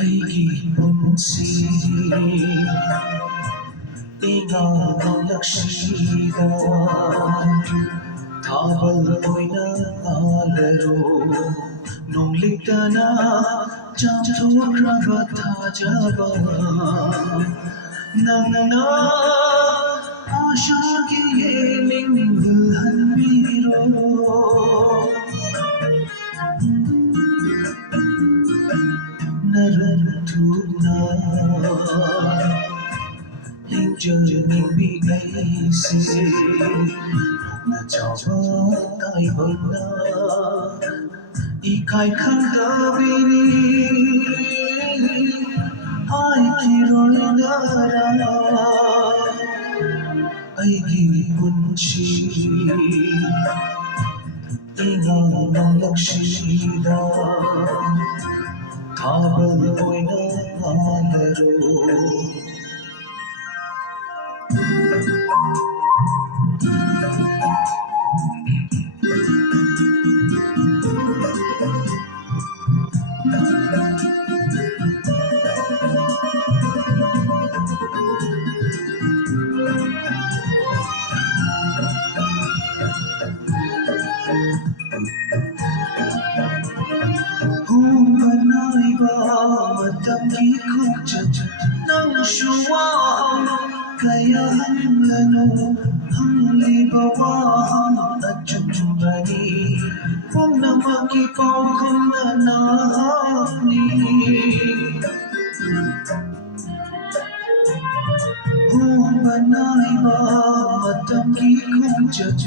ꯑꯩꯒꯤ ꯄꯨꯟꯁꯤ ꯏꯉꯥꯎꯉꯥꯎꯂꯛꯁꯤꯗ ꯊꯥꯕꯜ ꯑꯣꯏꯅ ꯉꯥꯜꯂꯔꯣ ꯅꯣꯡꯂꯤꯛꯇꯅ ꯆꯥꯝꯊꯣꯛꯈ꯭ꯔꯕ ꯊꯥꯖꯕ ꯅꯪꯅ आशाकी ये मिंगलहनबीरो नरंतुना हिंजनी भी ऐसे न चावा ताइबना इकाई खंडबीनी आई किरोलदरा ꯑꯩꯒꯤ ꯄꯨꯟꯁꯤ ꯏꯉꯥꯎꯉꯥꯎꯂꯛꯁꯤꯗ ꯊꯥꯕꯜ ꯑꯣꯏꯅ ꯉꯥꯜꯂꯔꯣ Matamki khukchat nang shuwam kaya hamlano hamli bawam achumbani pum namaki paukham na nahani manai ba matamki khukchat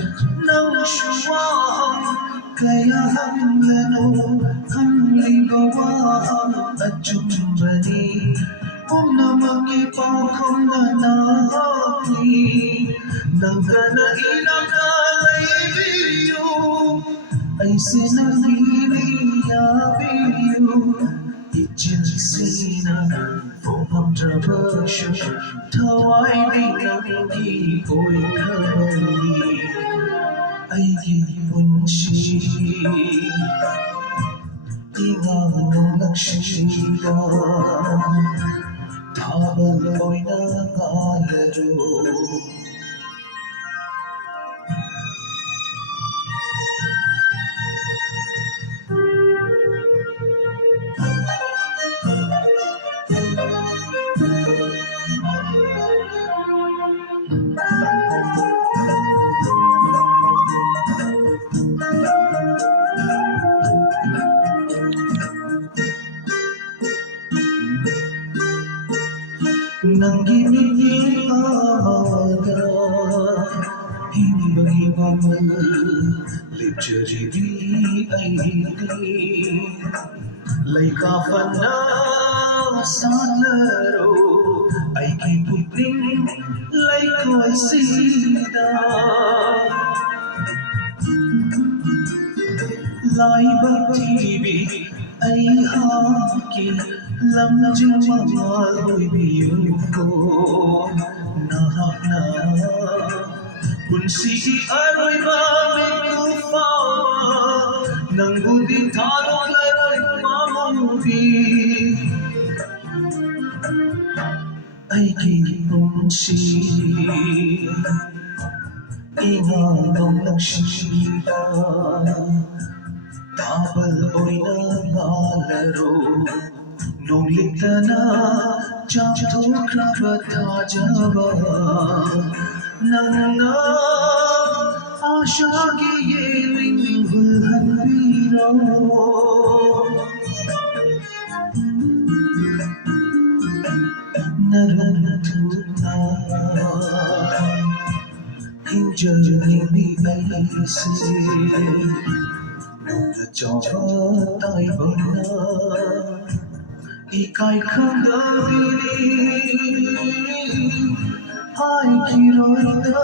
nang shuwam kaya hamlano hamli bawam achumbani pum namaki paukham na nahani nangana ilaka laibiyo aise nahiya biyo ichilsina phom trabashu thawai dingi koi khabali aigi punshi 이ꯉꯥꯎꯉꯥꯎꯂꯛꯁꯤꯗꯊꯥꯕꯜ ꯑꯣꯏꯅ ꯉꯥꯜꯂꯔꯣ Nangi niyada himbagi mamal lipcharibi aidi laika fanna sadlaro aiki putning laiko sida lai batibi ai haki lamjamamal oibiyuko nahana punsigi aroiba mitufawa nangudi thadolaroi mamubi aigi punsi iꯉꯥꯎꯉꯥꯎꯂꯛꯁꯤꯗ Thabal ꯑꯣꯏꯅ ꯉꯥꯜꯂꯔꯣ ꯅꯣꯡꯂꯤꯛꯇꯅ ꯆꯥꯝꯊꯣꯛꯈ꯭ꯔꯕ ꯊꯥꯖꯕ ꯅꯪꯅ आशाकी ये मिंगलहनबीरो नरंतुना हिंजनी भी ऐसे न चावा ताइबना इकाई खंडबीनी आई किरोलदरा